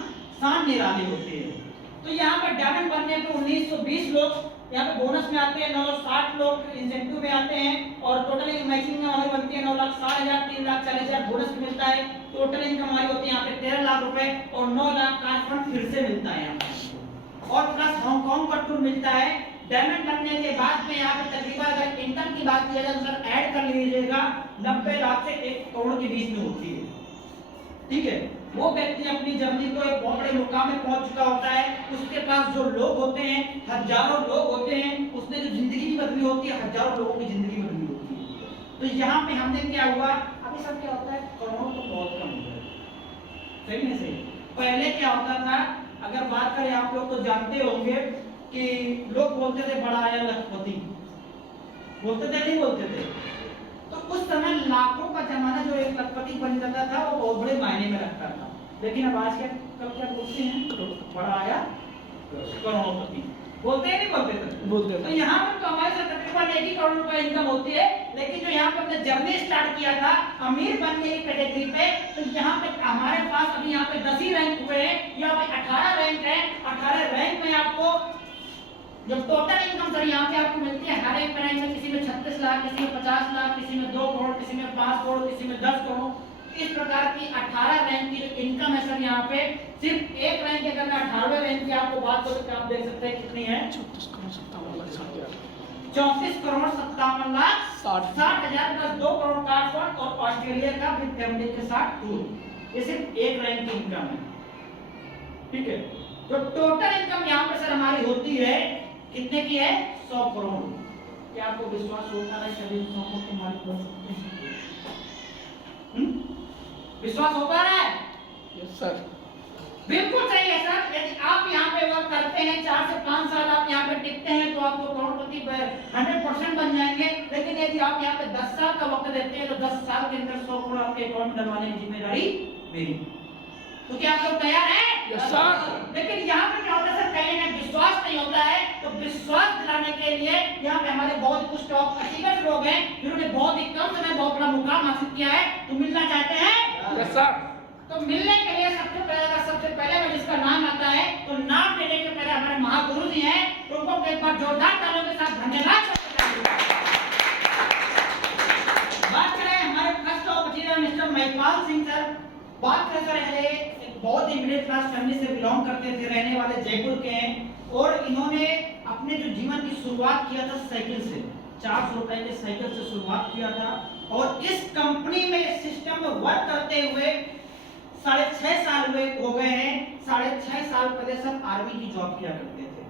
शान निराली होती है। तो यहाँ पे डायमंड बनने पे 1920 लोग यहाँ पे बोनस में आते हैं 960 लोग, इंसेंटिव में आते हैं और टोटल मैचिंग में हमारी बनती है 9,60,000, 3,40,000 बोनस भी मिलता है। टोटल इनकम हमारी होती है यहाँ पे 13 लाख रुपए और 9 लाख का फंड फिर से मिलता है यहाँ पे, और प्लस हांगकांग का टूर मिलता है। डायमंड बनने के बाद में यहाँ पे तकरीबन अगर इनकम की बात किया जाए तो सर ऐड कर लीजिएगा 90 लाख से 1 करोड़ के बीच में होती है। ठीक है, वो व्यक्ति अपनी जर्नी को एक बहुत बड़े मुकाम में पहुंच चुका होता है। उसके पास जो लोग होते हैं, हजारों लोग होते हैं, उसने जो जिंदगी भी बदली होती है, हजारों लोगों की जिंदगी बदली होती है। तो यहाँ पे हमने क्या हुआ, अभी सब क्या होता है, करोड़ों तो बहुत कम हो गए, सही नहीं सही। पहले क्या होता था, अगर बात करें आप लोग तो जानते होंगे कि लोग बोलते थे बड़ा आया लखपति, बोलते थे नहीं बोलते थे। तो उस समय लाखों का जमाना जो एक लखपति बन जाता था वो बहुत बड़े मायने में रखता था। लेकिन अब आज के कल क्या बोलते हैं, बड़ा आया करोड़पति, बोलते हैं नहीं बोलते थे। तो यहाँ पर तो हमारे साथ तकरीबन 1 ही करोड़ रुपए इनकम होती है। लेकिन जो यहाँ पे हमने जर्नी स्टार्ट किया था अमीर बनने की कैटेगरी पे, तो यहाँ पे हमारे पास अभी यहाँ पे 10 ही रैंक हुए हैं, यहाँ पे 18 रैंक है। 18 रैंक में आपको जो टोटल इनकम सर यहाँ पे आपको मिलती है हर एक रैंक में, किसी में 36 लाख, किसी में 50 लाख, किसी में 2 करोड़, किसी में 5 करोड़, किसी में 10 करोड़। इस प्रकार की 18 रैंक की जो इनकम है सर यहाँ पे, सिर्फ एक रैंक की अगर मैं 18वें रैंक की आपको बात करूं तो आप देख सकते हैं कितनी है, 34 करोड़ 57 लाख 60,000 प्लस 2 करोड़ का फंड और ऑस्ट्रेलिया का विद फैमिली के साथ टूर। ये सिर्फ एक रैंक की इनकम है। ठीक है, तो टोटल इनकम यहाँ पे सर हमारी होती है कितने की है, 100 करोड़। क्या आपको विश्वास होता है सभी 100 करोड़ के मालिक बन सकते हैं? विश्वास हो पा रहा है? यस सर, बिल्कुल सही है सर। यदि आप यहाँ पे वर्क करते हैं, 4 से 5 साल आप यहाँ पे टिकते हैं तो आप तो करोड़पति 100% बन जाएंगे। लेकिन यदि आप यहाँ पे 10 साल का वक्त देते हैं तो 10 साल के अंदर 100 करोड़ आपके अकाउंट में डलवाने की जिम्मेदारी मेरी। तो क्या आप लोग तैयार हैं? Yes sir. लेकिन यहाँ पे क्या होता है सर, कहीं ना विश्वास नहीं होता है। तो विश्वास दिलाने के लिए यहाँ पे हमारे बहुत कुछ टॉप अचीवर्स लोग हैं जिन्होंने बहुत ही कम समय बहुत बड़ा मुकाम हासिल किया है। तो मिलना चाहते हैं? Yes sir. तो मिलने के लिए सबसे पहले में जिसका नाम आता है, तो नाम लेने के पहले हमारे महागुरु जी हैं, तो उनको एक बार जोरदार तालियों के साथ धन्यवाद करते हैं। बात करें हमारे first top achiever mister Mahipal Singh sir. बात करें सर, एक बहुत ही मिडिल क्लास फैमिली से बिलोंग करते थे, रहने वाले जयपुर के हैं और इन्होंने अपने जो जीवन की शुरुआत किया था साइकिल से, 400 रुपए के साइकिल से शुरुआत किया था और इस कंपनी में इस सिस्टम में वर्क करते हुए 6.5 साल हुए हो गए हैं। 6.5 साल पहले सर आर्मी की जॉब किया करते थे।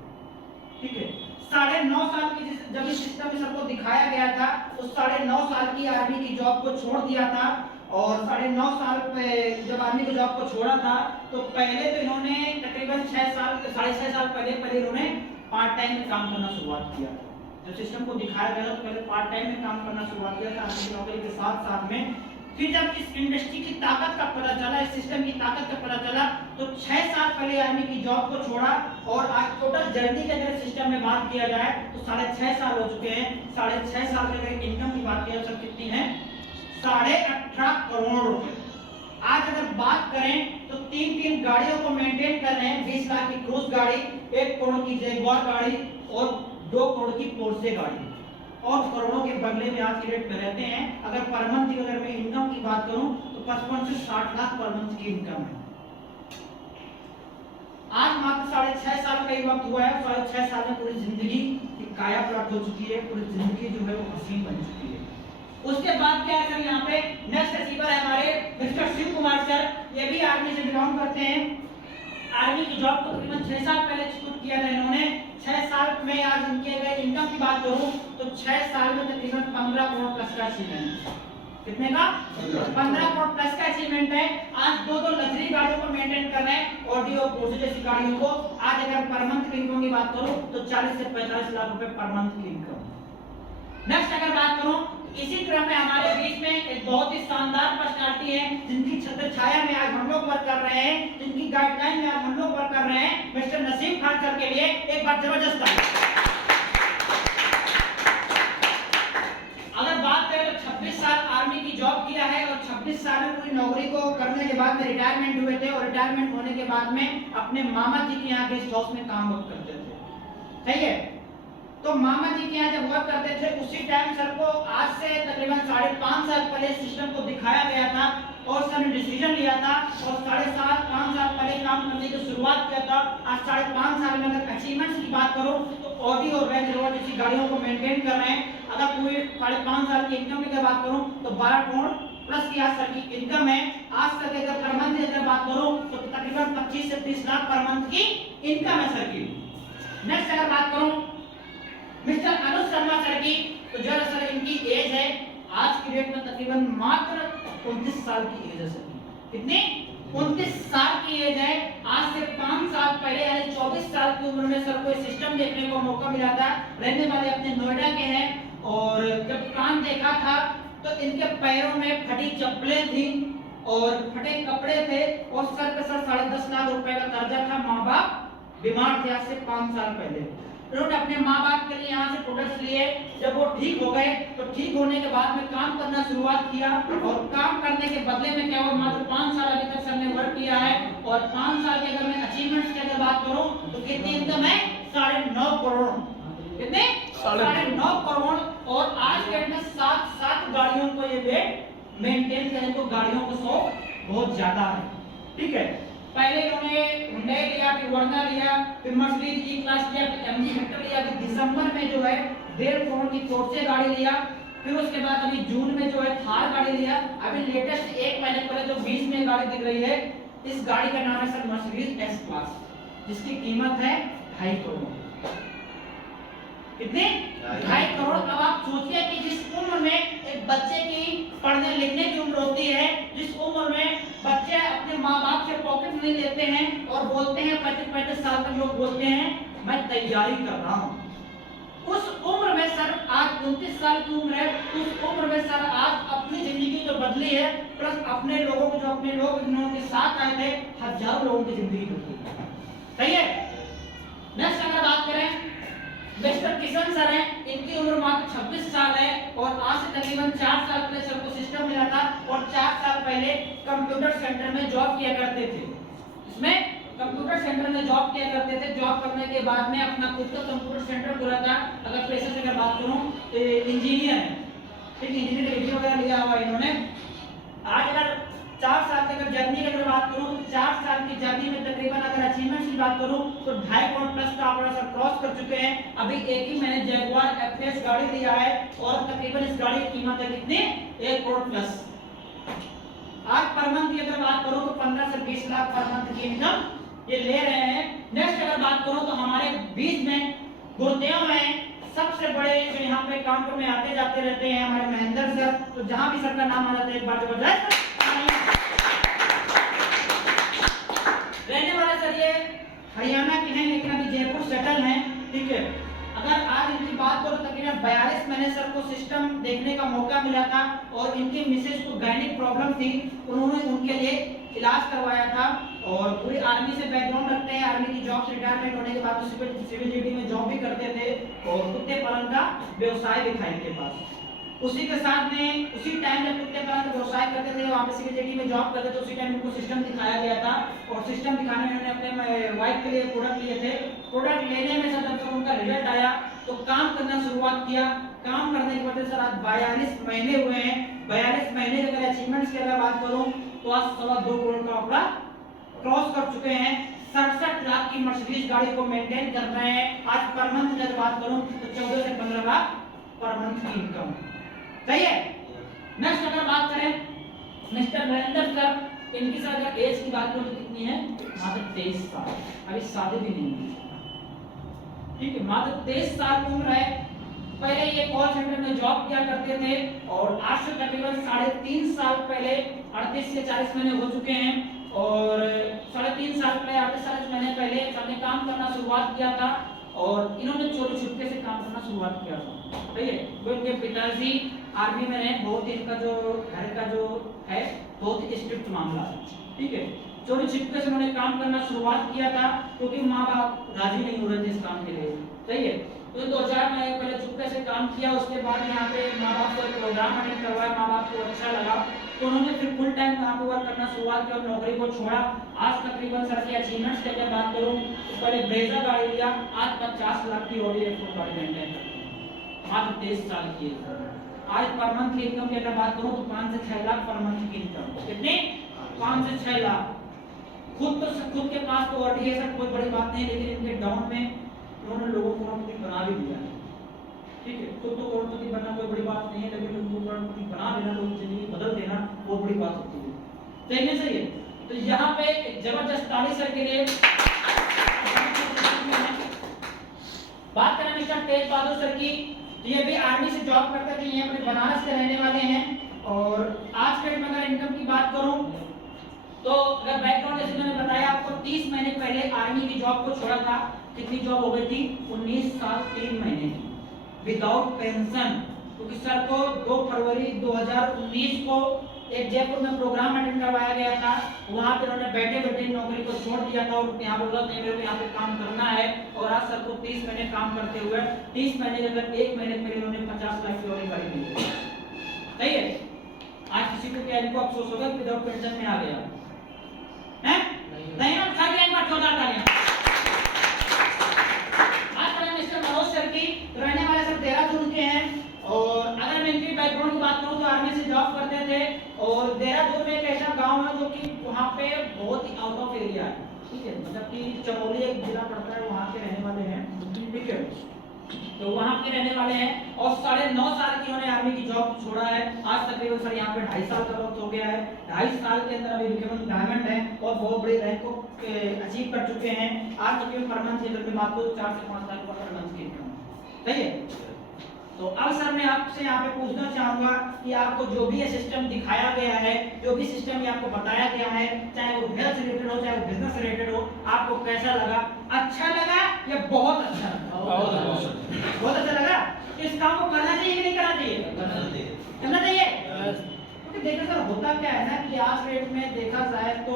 ठीक है, 9.5 साल की जब इस सिस्टम में सबको दिखाया गया था तो 9.5 साल की आर्मी की जॉब को छोड़ दिया था और 9.5 साल पे जब आर्मी की जॉब को छोड़ा था तो पहले तो इन्होंने तकरीबन 6.5 साल पहले इन्होंने पार्ट टाइम में काम करना शुरुआत किया था। जब सिस्टम को दिखाया गया तो पहले पार्ट टाइम में काम करना शुरुआत किया था आर्मी की नौकरी के साथ में। फिर जब इस इंडस्ट्री की ताकत का पता चला, इस सिस्टम की ताकत का पता चला तो 6 साल पहले आर्मी की जॉब को छोड़ा और आज टोटल जर्नी के अगर सिस्टम में बात किया जाए तो 6.5 साल हो चुके हैं। 6.5 साल में अगर इनकम की बात किया तो कितनी है, 18.5 करोड़ रुपए। आज अगर बात करें तो 3 गाड़ियों को मेंटेन कर रहे हैं, 20 लाख की क्रूज गाड़ी, 1 करोड़ की जैगुआर गाड़ी और 2 करोड़ की पोर्शे गाड़ी और करोड़ों के बंगले में आज की डेट में रहते हैं। अगर पर मंथ की अगर मैं इनकम की बात करूं तो 55 से 60 लाख पर मंथ की इनकम है। आज मात्र 6.5 साल का ही वक्त हुआ है, 6.5 साल में पूरी जिंदगी की काया पलट हो चुकी है, पूरी जिंदगी जो है वो हसीन बन चुकी है। उसके बाद क्या है सर, यहाँ पे नेक्स्ट अचीवर है हमारे मिस्टर शिव कुमार सर। ये भी आर्मी से बिलोंग करते हैं। आर्मी की जॉब को तकरीबन 6 साल पहले छूट किया था इन्होंने। 6 साल में आज इनके अगर इनकम की बात करूं तो 6 साल में तकरीबन 15 करोड़ प्लस का अचीवमेंट है। कितने का? 15 करोड़ प्लस का अचीवमेंट है। आज 2 लग्जरी गाड़ियों को मेंटेन कर रहे हैं, ऑडी और पोर्शे जैसी गाड़ियों को। आज अगर पर मंथ की इनकम की बात करूं तो 40 से 45 लाख रुपए पर मंथ की इनकम। नेक्स्ट अगर बात करूं इसी क्रम में हमारे बीच में एक बहुत ही शानदार पर्सनालिटी है जिनकी छत्र छाया में आज हम लोग वर्क कर रहे हैं, जिनकी गाइडलाइन में आज हम लोग वर्क कर रहे हैं, मिस्टर नसीम खान सर के लिए एक बार जबरदस्त ताली। अगर बात करें तो 26 साल आर्मी की जॉब किया है और 26 साल में पूरी नौकरी को करने के बाद में रिटायरमेंट हुए थे और रिटायरमेंट होने के बाद में अपने मामा जी के यहाँ गेस्ट हाउस में काम करते थे। सही है। तो मामा जी के यहाँ जब वर्क करते थे उसी टाइम सर को आज से तकरीबन 5.5 साल पहले सिस्टम को दिखाया गया था और सर ने डिसीजन लिया था और 5.5 साल पहले काम करने की शुरुआत किया था। आज 5.5 साल में अगर अचीवमेंट्स की बात करूं तो ऑडी और रेंज रोवर जैसी गाड़ियों को मेंटेन कर रहे हैं। अगर पूरे 5.5 साल की इनकम की बात करूं तो 12 करोड़ प्लस की आज सर की इनकम है। आज तक अगर पर मंथ की अगर बात करूं तो तकरीबन 25 से 30 लाख पर मंथ की इनकम है सर की। नेक्स्ट अगर बात करूं मिस्टर अनुज शर्मा सर की, तो जो सर इनकी एज है आज की डेट में तकरीबन मात्र 29 साल की एज है सर। कितनी? 29 साल की एज है। आज से 5 साल पहले यानी 24 साल की उम्र में सर को सिस्टम देखने को मौका मिला था। रहने वाले अपने नोएडा के हैं और जब काम देखा था तो इनके पैरों में फटी चप्पलें थी और फटे कपड़े थे और सर पे सर 10.5 लाख रुपए का कर्जा था। माँ बाप बीमार थे आज से 5 साल पहले। उन्होंने अपने माँ बाप के लिए यहाँ से प्रोडक्ट्स लिए। जब वो ठीक हो गए तो ठीक होने के बाद में काम करना शुरुआत किया और काम करने के बदले में क्या हुआ, मात्र 5 साल अभी तक सर ने वर्क किया है और 5 साल के अगर मैं अचीवमेंट्स की अगर बात करूं तो कितनी इनकम है? 9.5 करोड़। कितने? 9.5 करोड़। और आज के डेट में 7 गाड़ियों को ये वेट मेंटेन करें तो गाड़ियों का शौक बहुत ज्यादा है। ठीक है, पहले इन्होंने हुंडई लिया, फिर वर्ना लिया, फिर मर्सिडीज ई क्लास लिया, फिर एमजी हेक्टर लिया, फिर दिसंबर में जो है 1.5 करोड़ की पोर्चे गाड़ी लिया, फिर उसके बाद अभी जून में जो है थार गाड़ी लिया। अभी लेटेस्ट 1 महीने पहले जो 20 में गाड़ी दिख रही है इस गाड़ी का नाम है सर मर्सिडीज एस क्लास, जिसकी कीमत है 2.5 करोड़। कितने? 2.5 करोड़। अब आप सोचिए कि जिस उम्र में एक बच्चे की पढ़ने लिखने की उम्र होती है, जिस उम्र में बच्चे अपने माँ बाप से पॉकेट मनी लेते हैं और बोलते हैं 35 साल तक लोग बोलते हैं मैं तैयारी कर रहा हूँ, उस उम्र में सर आज 29 साल की उम्र है, उस उम्र में सर आज अपनी जिंदगी जो बदली है प्लस अपने लोगों को जो अपने लोग के साथ आए थे हजारों लोगों की जिंदगी बदली है। सही है। नेक्स्ट अगर बात करें मिस्टर किशन सर हैं, इनकी उम्र मात्र 26 साल है और आज से तकरीबन 4 साल पहले सर को सिस्टम मिला था और 4 साल पहले कंप्यूटर सेंटर में जॉब किया करते थे। इसमें कंप्यूटर सेंटर में जॉब किया करते थे। जॉब करने के बाद में अपना खुद का कंप्यूटर सेंटर खुला था। अगर पेशे से अगर बात करूं तो इंजीनियर है, ठीक, इंजीनियर डिग्री वगैरह लिया हुआ इन्होंने। आज अगर 4 साल की अगर जर्नी की अगर बात करूं तो 4 साल की जर्नी में तकरीबन अगर अचीवमेंट्स की बात करूं तो 2.5 करोड़ प्लस का आंकड़ा सर क्रॉस कर चुके हैं। अभी एक ही मैंने जैगुआर एफएस गाड़ी लिया है और तकरीबन इस गाड़ी की कीमत है कितनी? 1 करोड़ प्लस। आज पर मंथ की अगर बात करूं तो 15 से 20 लाख पर मंथ की इनकम ये ले रहे हैं। नेक्स्ट अगर बात करूं तो हमारे बीच में गुरुदेव में सबसे बड़े जो यहाँ पे कानपुर में आते जाते रहते हैं हमारे महेंद्र सर। तो जहां भी सर का नाम आ जाता है एक बार जबरदस्त रहने वाले सर ये हरियाणा के हैं लेकिन अभी जयपुर सेटल हैं। ठीक है, अगर आज इनकी बात करो तो तकरीबन 42 महीने सर को सिस्टम देखने का मौका मिला था और इनकी मिसेज को गायनिक प्रॉब्लम थी, उन्होंने उनके लिए इलाज करवाया था और पूरी आर्मी से बैकग्राउंड रखते हैं। आर्मी की जॉब से रिटायरमेंट होने के बाद सिविल ड्यूटी में जॉब भी करते थे और कुत्ते पालन का व्यवसाय भी था इनके पास। उसी के साथ में उसी टाइम जब कुत्ते पालन का व्यवसाय करते थे वहाँ पे सिविल ड्यूटी में जॉब करते थे, उसी टाइम उनको सिस्टम दिखाया गया था और सिस्टम दिखाने में उन्होंने अपने वाइफ के लिए प्रोडक्ट लिए थे। प्रोडक्ट लेने में सर जब उनका रिजल्ट आया तो काम करना शुरुआत किया। काम करने के बाद सर आज 42 महीने हुए हैं। 42 महीने के अगर अचीवमेंट्स की अगर बात करूं तो आज 2.25 करोड़ का आंकड़ा क्रॉस कर चुके हैं। 67 लाख की मर्सिडीज गाड़ी को मेंटेन कर रहे हैं। आज पर मंथ की अगर बात करूं तो 14 से 15 लाख पर मंथ की इनकम। सही है। नेक्स्ट अगर बात करें मिस्टर नरेंद्र सर, इनकी सर अगर एज की बात करूं तो कितनी है? मात्र 23 साल, अभी शादी भी नहीं हुई। ठीक है, मात्र 23 साल की उम्र है। पहले ये कॉल सेंटर में जॉब किया करते थे और आज से तकरीबन 3.5 साल पहले 38 से 40 महीने हो चुके हैं और 3.5 साल पहले 40 महीने पहले हमने काम करना शुरुआत किया था और इन्होंने चोरी छुपके से काम करना शुरुआत किया था। सही है, वो इनके पिताजी आर्मी में रहे, बहुत ही इनका जो घर का जो है बहुत ही स्ट्रिक्ट मामला है। ठीक है, चोरी छिपके से उन्होंने काम करना शुरुआत किया था क्योंकि माँ बाप राजी नहीं हो रहे थे इस काम के लिए। सही है, तो 2-4 महीने पहले चुपके से काम किया। उसके बाद यहाँ पे माँ बाप को एक प्रोग्राम अटेंड करवाया, माँ बाप को अच्छा लगा तो तो उन्होंने फिर फुल टाइम यहाँ पे वर्क करना शुरुआत की और नौकरी को छोड़ा। आज तकरीबन सर की अचीवमेंट्स की अगर बात करूँ तो पहले ब्रेजा गाड़ी लिया, आज 50 लाख की ऑडी एक्सपोर्ट गाड़ी मेंटेन करते हैं, मात्र 23 साल की है। आज पर मंथ की इनकम की अगर बात करूँ तो 5 से 6 लाख पर मंथ की इनकम, कितनी 5 से 6 लाख। खुद के पास तो ऑडी है सर, कोई बड़ी बात नहीं, लेकिन इनके डाउन में उन्होंने लोगों को करोड़पति बना भी दिया। ठीक है, खुद तो करोड़पति बनना कोई बड़ी बात नहीं है, लेकिन उनको करोड़पति बना देना, लोगों की जिंदगी बदल देना, वो बड़ी बात होती है। सही में सही है। तो यहाँ पे जबरदस्त ताली सर के लिए। बात करें मिस्टर तेज बहादुर सर की, तो ये भी आर्मी से जॉब करते थे, ये अपने बनारस के रहने वाले हैं। और आज के टाइम में अगर इनकम की बात करूं तो अगर बैकग्राउंड जैसे मैंने बताया आपको, 30 महीने पहले आर्मी की जॉब को छोड़ा था। कितनी जॉब हो गई थी? 19 साल 3 महीने की विदाउट पेंशन। क्योंकि सर को 2 फरवरी 2019 को एक जयपुर में प्रोग्राम अटेंड करवाया गया था, वहां पे उन्होंने बैठे बैठे नौकरी को छोड़ दिया था और यहाँ बोला नहीं मेरे को यहाँ पे काम करना है। और आज सर को 30 महीने काम करते हुए 30 महीने के अंदर 1 महीने में उन्होंने 50 लाख की ऑडी गाड़ी ली है। सही है। आज किसी को क्या इनको अफसोस होगा कि विदाउट पेंशन में आ गया है? नहीं ना, खाली एक बार जोरदार तालियां। आज करें मिस्टर मनोज सर की, रहने वाले सर देहरादून के हैं। और अगर मैं इनकी बैकग्राउंड की बात करूं तो आर्मी से जॉब करते थे। और देहरादून में एक ऐसा गांव है जो कि वहां पे बहुत ही आउट ऑफ एरिया है। ठीक है, मतलब कि चमोली एक जिला पड़ता है, वहां के रहने वाले हैं। ठीक है, तो वहां के रहने वाले हैं और 9.5 साल की उन्होंने आर्मी की जॉब छोड़ा है। आज तकरीबन सर यहाँ पे 2.5 साल का वक्त हो गया है। 2.5 साल के अंदर अभी विक्रम डायमंड है और बहुत बड़ी रैंक को अचीव कर चुके हैं। आज तकरीबन पर मंथ की अगर मैं बात करूं 4 से 5 लाख रुपए पर मंथ की इनकम। सही है। तो अब सर मैं आपसे यहाँ पे पूछना चाहूंगा कि आपको जो भी ये सिस्टम दिखाया गया है, जो भी सिस्टम ये आपको बताया गया है, चाहे वो हेल्थ रिलेटेड हो, चाहे वो बिजनेस रिलेटेड हो, आपको कैसा लगा? अच्छा लगा या बहुत अच्छा लगा? बहुत अच्छा लगा। इस काम को करना चाहिए कि नहीं करना चाहिए? करना चाहिए। क्योंकि देखो सर होता क्या है ना कि आज रेट में देखा जाए तो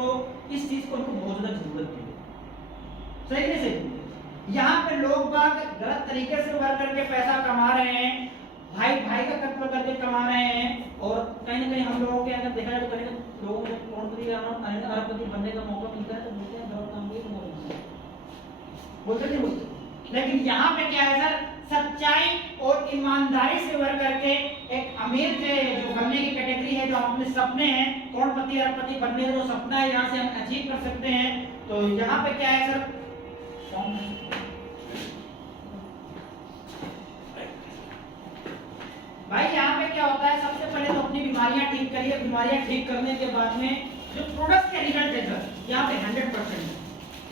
इस चीज को उनको बहुत ज्यादा जरूरत है। सही नहीं सही? यहाँ पे लोग बाग गलत तरीके से वर्क करके पैसा कमा रहे हैं, भाई भाई का कत्ल करके कमा रहे हैं। और कहीं ना कहीं हम लोगों के अगर देखा जाए तो कहीं लोगों को करोड़पति अरबपति बनने का मौका मिलता है तो बोलते हैं गलत काम भी बोलते नहीं बोलते। लेकिन यहाँ पे क्या है सर, सच्चाई और ईमानदारी से वर्क करके एक अमीर जो बनने की कैटेगरी है, जो अपने सपने हैं करोड़पति अरबपति बनने का जो सपना है, यहाँ से हम अचीव कर सकते हैं। तो यहाँ पे क्या है सर, भाई यहाँ पे क्या होता है, सबसे पहले तो अपनी बीमारियां ठीक करिए। बीमारियां ठीक करने के बाद में जो प्रोडक्ट के रिजल्ट है सर यहाँ पे 100%।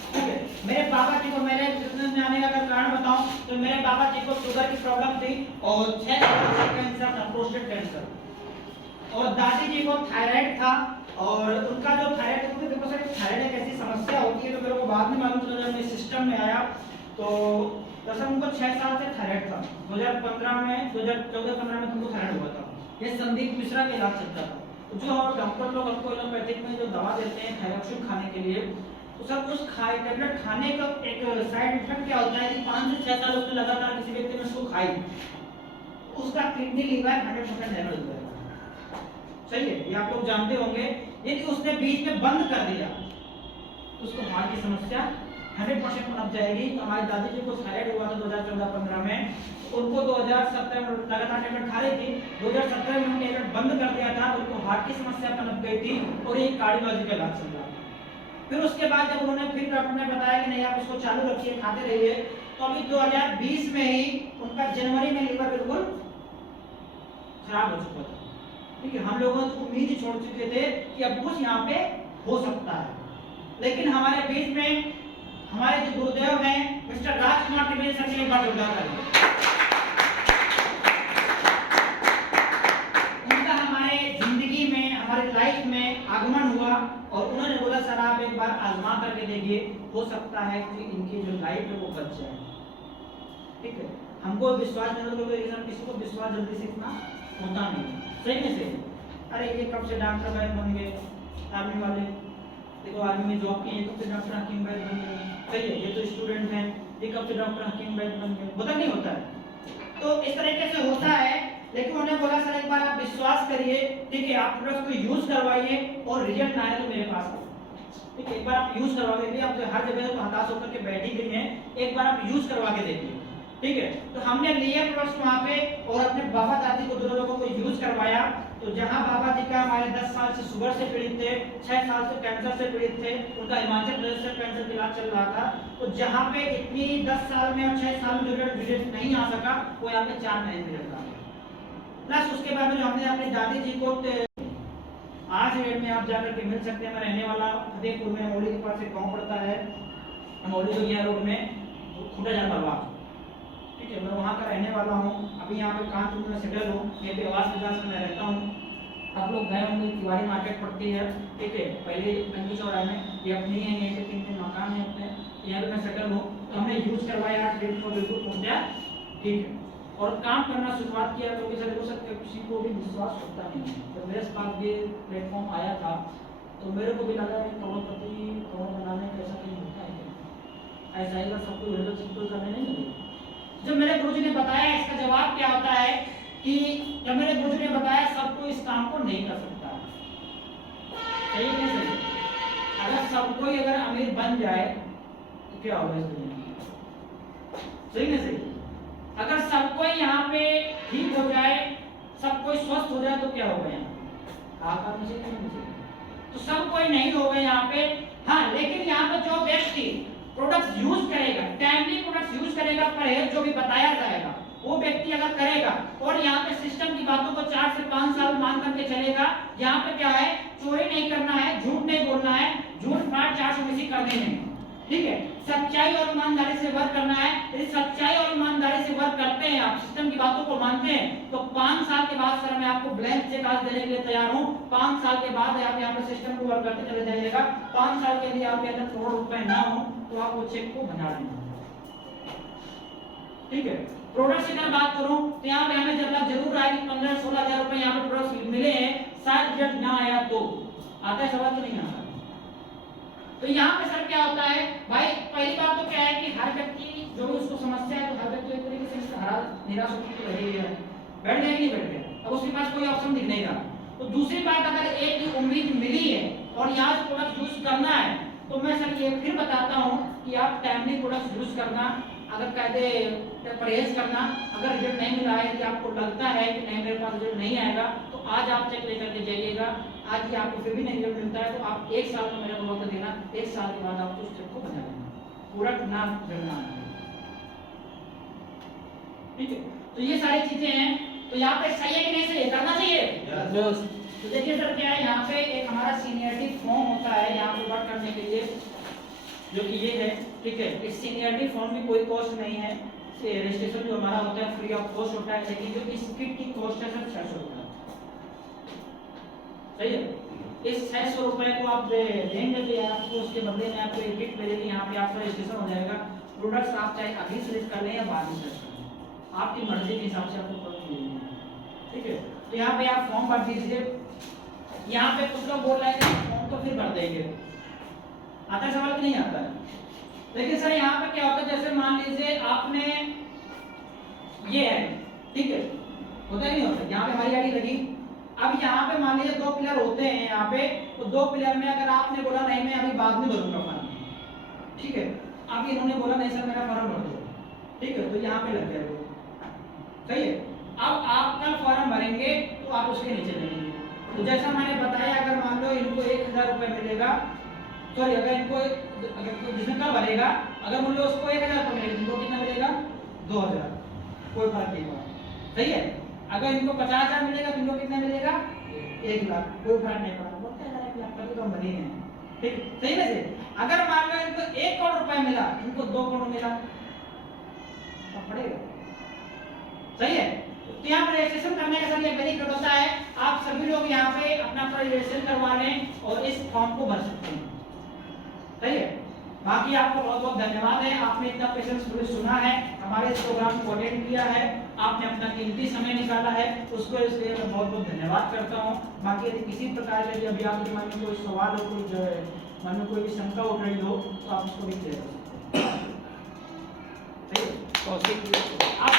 ठीक है, मेरे बाबा जी को, मेरे बिजनेस में आने का अगर कारण बताऊं तो मेरे बाबा जी को शुगर की प्रॉब्लम थी और 6 कैंसर था, प्रोस्टेट कैंसर। और दादी जी को थायराइड था और उनका जो थायराइड, क्योंकि देखो सर थायराइड एक ऐसी समस्या होती है तो मेरे को बाद में मालूम चला जब मैं सिस्टम में आया तो दरअसल उनको 6 साल से थायराइड था। 2014-15 में उनको थायराइड हुआ था। ये संदीप मिश्रा के इलाज चलता था। तो जो डॉक्टर लोग आपको एलोपैथिक में जो दवा देते हैं थायरॉक्सिन खाने के लिए, तो सर उस टैबलेट खाने का एक साइड इफेक्ट क्या होता है कि 5 से 6 साल उसने लगातार किसी व्यक्ति ने उसको खाई, उसका किडनी लीवर 100% डैमेज हो जाएगा। सही है, ये आप लोग जानते होंगे। यदि उसने बीच में बंद कर दिया तो उसको हार्ट की समस्या 100% पनप जाएगी। तो हमारी दादी जी को थायराइड हुआ था 2014-15 में, उनको 2017 में लगातार टैबलेट खा रही थी, 2017 में उन्होंने टैबलेट बंद कर दिया था, उनको हार्ट की समस्या पनप गई थी और एक कार्डियोलॉजी का इलाज चल रहा था। फिर उसके बाद जब उन्होंने फिर डॉक्टर ने बताया कि नहीं आप इसको चालू रखिए, खाते रहिए, तो अभी 2020 में ही उनका जनवरी में लीवर बिल्कुल खराब हो चुका था। ठीक है, हम लोगों ने उम्मीद ही छोड़ चुके थे कि अब कुछ यहाँ पे हो सकता है। लेकिन हमारे बीच में हमारे जो गुरुदेव हैं मिस्टर राजकुमार त्रिवेदी सर के लिए बात जोरदार है। उनका हमारे जिंदगी में, हमारे लाइफ में आगमन हुआ और उन्होंने बोला सर आप एक बार आजमा करके देखिए, हो सकता है कि इनकी जो लाइफ है वो बच जाए। ठीक है, हमको विश्वास नहीं होता, लेकिन किसी को विश्वास जल्दी से इतना होता नहीं। सही में से अरे ये कब से डॉक्टर वैद बन गए आर्मी वाले, देखो आर्मी में जॉब किए, कब से डॉक्टर हकीम वैद बन गए। सही है, ये तो स्टूडेंट हैं, ये कब से डॉक्टर हकीम वैद बन गए, पता नहीं होता है। तो इस तरीके से होता है। लेकिन उन्होंने बोला सर एक बार आप विश्वास करिए, ठीक है, आप प्रोडक्ट को यूज करवाइए और रिजल्ट ना आए तो मेरे पास आओ, ठीक है, एक बार आप यूज करवा के, आप हर जगह तो हताश होकर के बैठी गई हैं, एक बार आप यूज करवा के देखिए, ठीक है। तो हमने लिए प्रोडक्ट्स वहां पे और अपने बाबा दादी को दोनों लोगों को यूज करवाया। तो जहां बाबा जी का हमारे 10 साल से शुगर से पीड़ित थे, 6 साल से कैंसर से पीड़ित थे, उनका हिमाचल प्रदेश से कैंसर का इलाज चल रहा था, तो जहां पे इतनी 10 साल में और 6 साल में रिजल्ट नहीं आ सका, वो यहाँ पे 4 महीने में रिजल्ट आ गया। प्लस उसके बाद में जो हमने अपनी दादी जी को आज रेट में आप जाकर के मिल सकते हैं। मैं रहने वाला फतेहपुर में, मौली के पास एक गांव पड़ता है, मौली जो गया रोड में खुटा जान बलवा, ठीक है, मैं वहाँ का रहने वाला हूँ। अभी यहाँ पे कानपुर में सेटल हूँ, ये भी आवास विकास में मैं रहता हूँ। आप लोग गए होंगे, तिवारी मार्केट पड़ती है, ठीक है, पहले पंजी चौराहे में, ये अपनी है, यहीं पे 3 मकान है अपने, यहाँ पे मैं सेटल हूँ। तो हमने यूज करवाया, ट्रेड को बिल्कुल पहुँचा, ठीक है, और काम करना शुरुआत किया। तो किसी को भी विश्वास होता नहीं है। जब मेरे पास ये प्लेटफॉर्म आया था तो मेरे को भी लगा है करोड़पति करोड़ बनाने का ऐसा कहीं होता है, ऐसा ही सबको बिल्कुल सिंपल करने नहीं मिलेगा। जब मेरे गुरुजी ने बताया, इसका जवाब क्या होता है कि जब मेरे गुरुजी ने बताया सबको इस काम को नहीं कर सकता, सही नहीं सही? अगर सब कोई अगर अमीर बन जाए तो क्या होगा इस दुनिया में, सही नहीं सही? अगर सब कोई यहाँ पे ठीक हो जाए, सब कोई स्वस्थ हो जाए तो क्या होगा यहाँ? तो सब कोई नहीं होगा यहाँ पे। हाँ, लेकिन यहाँ पे जो व्यक्ति प्रोडक्ट्स यूज करेगा, टाइमली प्रोडक्ट्स यूज करेगा, परहेज जो भी बताया जाएगा वो व्यक्ति अगर करेगा और यहाँ पे सिस्टम की बातों को 4 से 5 साल मान करके चलेगा, यहाँ पे क्या है, चोरी नहीं करना है, झूठ नहीं बोलना है, झूठ फाट 420 करने नहीं, ठीक है, सच्चाई और ईमानदारी से वर्क करना है। यदि सच्चाई और ईमानदारी से वर्क करते हैं, आप सिस्टम की बातों को मानते हैं, तो 5 साल के बाद सर मैं आपको ब्लैंक चेक आज देने के लिए तैयार हूँ। 5 साल के बाद आप यहाँ पे सिस्टम को वर्क करते चले जाइएगा। 5 साल के लिए आपके अंदर करोड़ रुपए ना हो तो आप वो चेक को बना लेंगे, ठीक है। प्रोडक्ट की अगर बात करूं तो यहाँ पे हमें जरूर आएगी 15-16 हजार रुपए यहाँ पे प्रोडक्ट मिले हैं, शायद रिजल्ट ना आया तो आता है, सवाल तो नहीं आता। तो यहाँ पे सर क्या होता है भाई, पहली बात तो क्या है कि हर व्यक्ति जो भी उसको समस्या है, तो हर व्यक्ति एक तरीके से निराश होकर तो रही है, बैठ गया नहीं बैठ गया, अब उसके पास कोई ऑप्शन दिख नहीं रहा। तो दूसरी बात, अगर एक ही उम्मीद मिली है और यहाँ से प्रोडक्ट यूज करना है, तो मैं सर ये फिर बताता हूँ कि आप टाइमली प्रोडक्ट यूज करना, अगर कहते परहेज करना, अगर रिजल्ट नहीं मिला है, यदि आपको लगता है कि नहीं मेरे पास रिजल्ट नहीं आएगा, तो आज आप चेक लेकर के जाइएगा। आज ही आपको फिर भी नहीं रिजल्ट मिलता है तो आप 1 साल का मेरे को वक्त देना, 1 साल के बाद आप उस चेक को बना लेना, प्रोडक्ट ना बिगड़ना, ठीक है। तो ये सारी चीजें हैं। तो यहाँ पे सही है कि नहीं सही है, करना चाहिए। तो देखिए सर क्या है, यहाँ पे एक हमारा सीनियरिटी फॉर्म होता है यहाँ पे वर्क करने के लिए, जो कि ये है, ठीक है। इस सीनियरिटी फॉर्म की कोई कॉस्ट नहीं है, रजिस्ट्रेशन जो हमारा होता है फ्री ऑफ कॉस्ट होता है, लेकिन जो इस किट की कॉस्ट है सर 600 रुपये, सही है। इस 600 रुपये को आप देंगे तो आपको उसके बदले में आपको एक किट मिलेगी, यहाँ पे आपका रजिस्ट्रेशन हो जाएगा। प्रोडक्ट्स आप चाहे अभी सिलेक्ट कर लें या बाद में सिलेक्ट कर लें, आपकी मर्जी के हिसाब से आपको प्रोडक्ट मिलेंगे, ठीक है। तो यहाँ पे आप फॉर्म भर दीजिए। यहाँ पे कुछ लोग बोल रहे हैं कि फॉर्म तो फिर भर देंगे, आता है सवाल कि नहीं आता है? लेकिन सर यहाँ पे क्या होता है, जैसे मान लीजिए आपने ये है, ठीक है, होता है नहीं होता, यहाँ पे हमारी आईडी लगी। अब यहाँ पे मान लीजिए 2 पिलर होते हैं यहाँ पे, तो 2 पिलर में अगर आपने बोला नहीं मैं अभी बाद में भरूंगा फॉर्म, ठीक है, अब इन्होंने बोला नहीं सर मेरा फॉर्म भर दो, ठीक है, तो यहाँ पे लग जाएगा, सही है। अब आप कल फॉर्म भरेंगे तो आप उसके नीचे लगेंगे। तो जैसा मैंने बताया, अगर मान लो इनको 1000 रुपये मिलेगा, सॉरी अगर इनको जिसने कल भरेगा, अगर मान लो उसको 1000 रुपये मिलेगा, इनको कितना मिलेगा 2000, कोई फर्क नहीं पड़ा, सही है। अगर इनको 50,000 मिलेगा तो इनको कितना मिलेगा 1 लाख, कोई फर्क नहीं पड़ा, बोलते हैं 1 लाख का तो बनी है, ठीक, सही है से। अगर मान लो इनको 1 करोड़ रुपए मिला, इनको 2 करोड़ मिला, तो पड़ेगा, सही है। तो यहाँ पर रजिस्ट्रेशन करने का सर ये बेनिफिट होता है, आप सभी लोग यहाँ पे अपना रजिस्ट्रेशन करवा लें और इस फॉर्म को भर सकते हैं, सही है। बाकी आपको बहुत बहुत धन्यवाद है, आपने इतना पेशेंस पूरे सुना है, हमारे इस प्रोग्राम को अटेंड किया है, आपने अपना कीमती समय निकाला है, उसको इसलिए मैं बहुत बहुत धन्यवाद करता हूँ। बाकी यदि किसी प्रकार के अभी आपके मन में कोई सवाल हो, कोई जो है मन में कोई भी शंका उठ रही हो, तो आप उसको भी क्लियर कर सकते हैं, आप